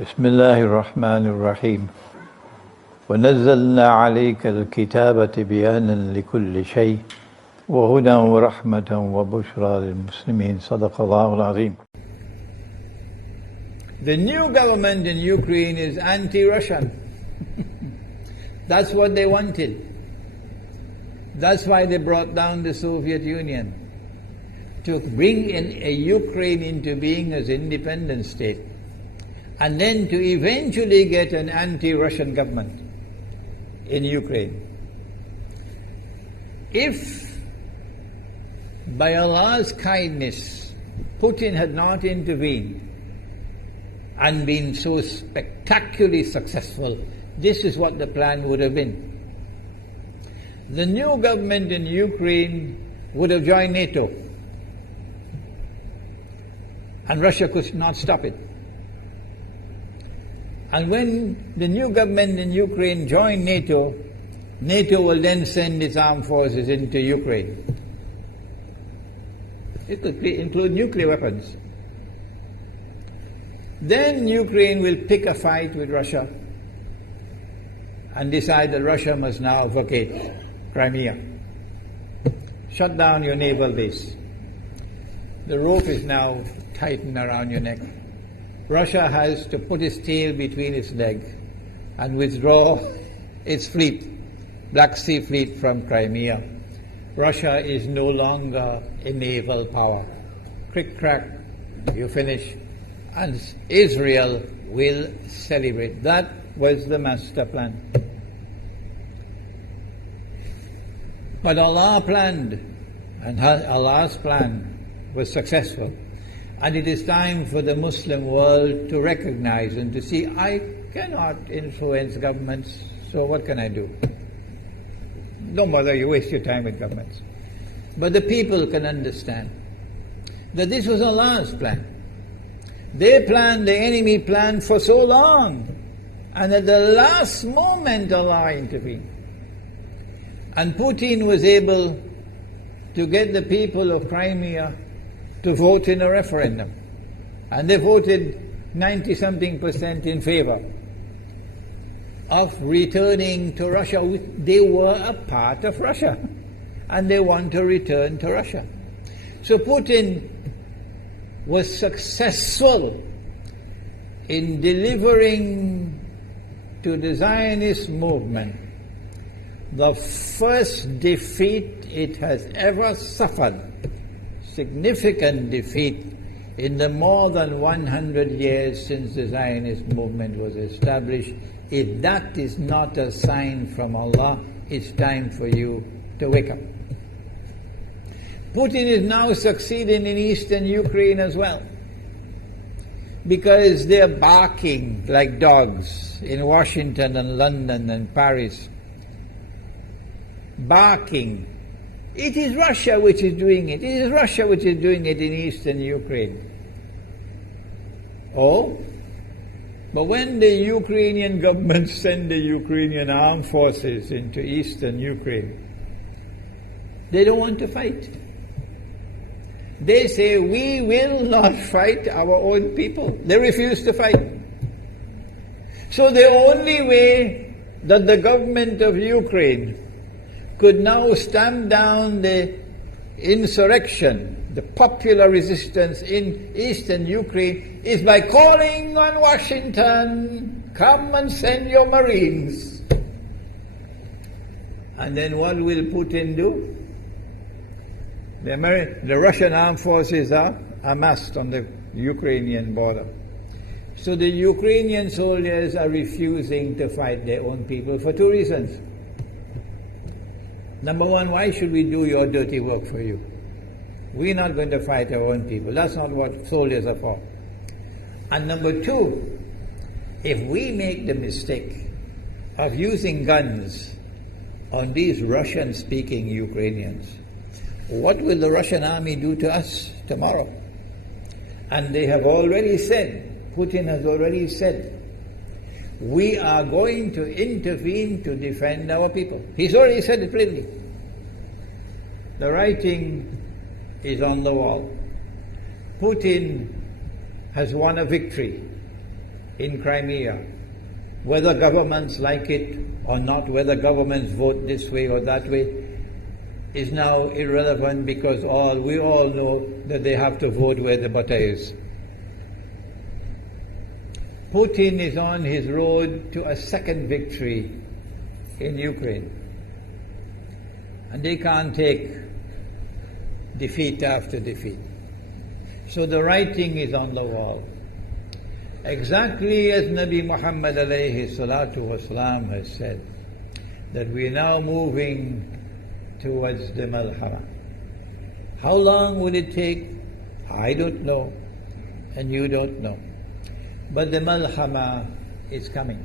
بسم الله الرحمن الرحيم ونزلنا عليك الكتاب تبيانا لكل شيء وهدى ورحمة وبشرى للمسلمين صدق الله العظيم. The new government in Ukraine is anti-Russian. That's what they wanted. That's why they brought down the Soviet Union, to bring in a Ukraine into being as independent state, and then to eventually get an anti-Russian government in Ukraine. If by Allah's kindness Putin had not intervened and been so spectacularly successful, this is what the plan would have been. The new government in Ukraine would have joined NATO, and Russia could not stop it. And when the new government in Ukraine joined NATO, NATO will then send its armed forces into Ukraine. It could include nuclear weapons. Then Ukraine will pick a fight with Russia and decide that Russia must now vacate Crimea. Shut down your naval base. The rope is now tightened around your neck. Russia has to put its tail between its legs and withdraw its fleet, Black Sea Fleet, from Crimea. Russia is no longer a naval power. Crick crack, you finish, and Israel will celebrate. That was the master plan. But Allah planned, and Allah's plan was successful. And it is time for the Muslim world to recognize and to see, I cannot influence governments, so what can I do? Don't bother, you waste your time with governments. But the people can understand that this was Allah's plan. They planned, the enemy planned for so long, and at the last moment Allah intervened. And Putin was able to get the people of Crimea to vote in a referendum. And they voted 90-something% in favor of returning to Russia. They were a part of Russia, and they want to return to Russia. So Putin was successful in delivering to the Zionist movement the first defeat it has ever suffered, significant defeat in the more than 100 years since the Zionist movement was established. If that is not a sign from Allah, it's time for you to wake up. Putin is now succeeding in eastern Ukraine as well, because they're barking like dogs in Washington and London and Paris. Barking. It is Russia which is doing it. It is Russia which is doing it in eastern Ukraine. Oh, but when the Ukrainian government send the Ukrainian armed forces into eastern Ukraine, they don't want to fight. They say, we will not fight our own people. They refuse to fight. So the only way that the government of Ukraine could now stamp down the insurrection, the popular resistance in eastern Ukraine, is by calling on Washington, come and send your Marines. And then what will Putin do? The Russian armed forces are amassed on the Ukrainian border. So the Ukrainian soldiers are refusing to fight their own people for two reasons. Number one, why should we do your dirty work for you? We're not going to fight our own people. That's not what soldiers are for. And number two, if we make the mistake of using guns on these Russian-speaking Ukrainians, what will the Russian army do to us tomorrow? And they have already said, Putin has already said, we are going to intervene to defend our people. He's already said it plainly. The writing is on the wall. Putin has won a victory. in Crimea. Whether governments like it or not, whether governments vote this way or that way, is now irrelevant, because we all know that they have to vote where the butter is. Putin is on his road to a second victory in Ukraine. And they can't take defeat after defeat. So the writing is on the wall. Exactly as Nabi Muhammad alayhi salatu wasalam has said, that we are now moving towards the Malhama. How long will it take? I don't know, and you don't know. But the Malhama is coming.